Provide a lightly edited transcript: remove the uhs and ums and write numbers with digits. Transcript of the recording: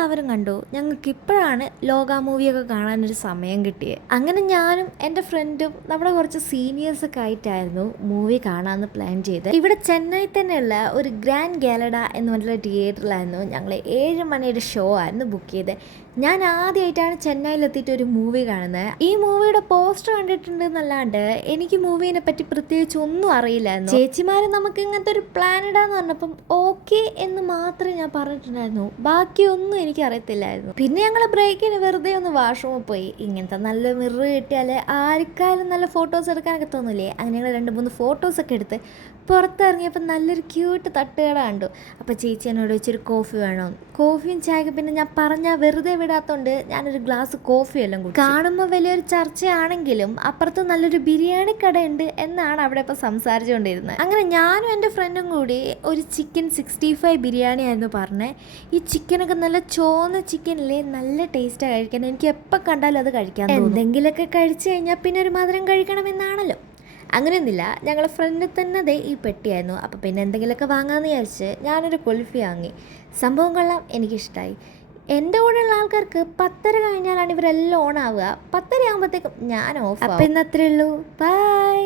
എല്ലാവരും കണ്ടു. ഞങ്ങൾക്ക് ഇപ്പോഴാണ് ലോക മൂവിയൊക്കെ കാണാനൊരു സമയം കിട്ടിയത്. അങ്ങനെ ഞാനും എൻ്റെ ഫ്രണ്ടും നമ്മുടെ കുറച്ച് സീനിയേഴ്സൊക്കെ ആയിട്ടായിരുന്നു മൂവി കാണാമെന്ന് പ്ലാൻ ചെയ്ത്. ഇവിടെ ചെന്നൈ തന്നെയുള്ള ഒരു ഗ്രാൻഡ് ഗാലഡ എന്ന് പറഞ്ഞിട്ടുള്ള തിയേറ്ററിലായിരുന്നു ഞങ്ങൾ 7 മണിയുടെ ഷോ ആയിരുന്നു ബുക്ക് ചെയ്തത്. ഞാൻ ആദ്യമായിട്ടാണ് ചെന്നൈയിലെത്തിയിട്ട് ഒരു മൂവി കാണുന്നത്. ഈ മൂവിയുടെ പോസ്റ്റർ കണ്ടിട്ടുണ്ട് എന്നല്ലാണ്ട് എനിക്ക് മൂവിനെ പറ്റി പ്രത്യേകിച്ച് ഒന്നും അറിയില്ലായിരുന്നു. ചേച്ചിമാർ നമുക്ക് ഇങ്ങനത്തെ ഒരു പ്ലാൻ ഇടാന്ന് പറഞ്ഞപ്പം ഓക്കെ എന്ന് മാത്രമേ ഞാൻ പറഞ്ഞിട്ടുണ്ടായിരുന്നു. ബാക്കിയൊന്നും എനിക്ക് അറിയത്തില്ലായിരുന്നു. പിന്നെ ഞങ്ങൾ ബ്രേക്കിന് വെറുതെ ഒന്ന് വാഷ്റൂമിൽ പോയി. ഇങ്ങനത്തെ നല്ല മിറർ കിട്ടിയാൽ ആർക്കാരും നല്ല ഫോട്ടോസ് എടുക്കാനൊക്കെ തോന്നില്ലേ. അങ്ങനെ ഞങ്ങൾ 2-3 ഫോട്ടോസൊക്കെ എടുത്ത് പുറത്തിറങ്ങിയപ്പോൾ നല്ലൊരു ക്യൂട്ട് തട്ടുകട കണ്ടു. അപ്പോൾ ചേച്ചി എന്നോട് വെച്ചൊരു കോഫി വേണോ. കോഫിയും ചായക്കും പിന്നെ ഞാൻ പറഞ്ഞാൽ വെറുതെ വിടാത്തതുകൊണ്ട് ഞാനൊരു ഗ്ലാസ് കോഫി എല്ലാം കുടിച്ചു. കാണുമ്പോൾ വലിയൊരു ചർച്ചയാണെങ്കിലും അപ്പുറത്ത് നല്ലൊരു ബിരിയാണി കടയുണ്ട് എന്നാണ് അവിടെ ഇപ്പോൾ സംസാരിച്ചുകൊണ്ടിരുന്നത്. അങ്ങനെ ഞാനും എൻ്റെ ഫ്രണ്ടും കൂടി ഒരു ചിക്കൻ 65 ബിരിയാണി ആയിരുന്നു പറഞ്ഞത്. ഈ ചിക്കനൊക്കെ നല്ല ചോന്ന ചിക്കനില്ലേ, നല്ല ടേസ്റ്റാണ് കഴിക്കാൻ. എനിക്ക് എപ്പോൾ കണ്ടാലും അത് കഴിക്കാൻ തോന്നും. എന്തെങ്കിലുമൊക്കെ കഴിച്ചു കഴിഞ്ഞാൽ പിന്നെ ഒരു മധുരം കഴിക്കണമെന്നാണല്ലോ. അങ്ങനെയൊന്നുമില്ല, ഞങ്ങളുടെ ഫ്രണ്ടിൽ തന്നെ ദേ ഈ പെട്ടിയായിരുന്നു. അപ്പോൾ പിന്നെ എന്തെങ്കിലുമൊക്കെ വാങ്ങാമെന്ന് വിചാരിച്ച് ഞാനൊരു കുൽഫി വാങ്ങി. സംഭവം കൊള്ളാം, എനിക്കിഷ്ടമായി. എൻ്റെ കൂടെയുള്ള ആൾക്കാർക്ക് 10:30 കഴിഞ്ഞാലാണ് ഇവരെല്ലാം ഓൺ ആവുക. 10:30 ആകുമ്പോഴത്തേക്കും ഞാൻ ഓഫ്. അപ്പം ഇന്ന് അത്രയേ ഉള്ളൂ. ബൈ.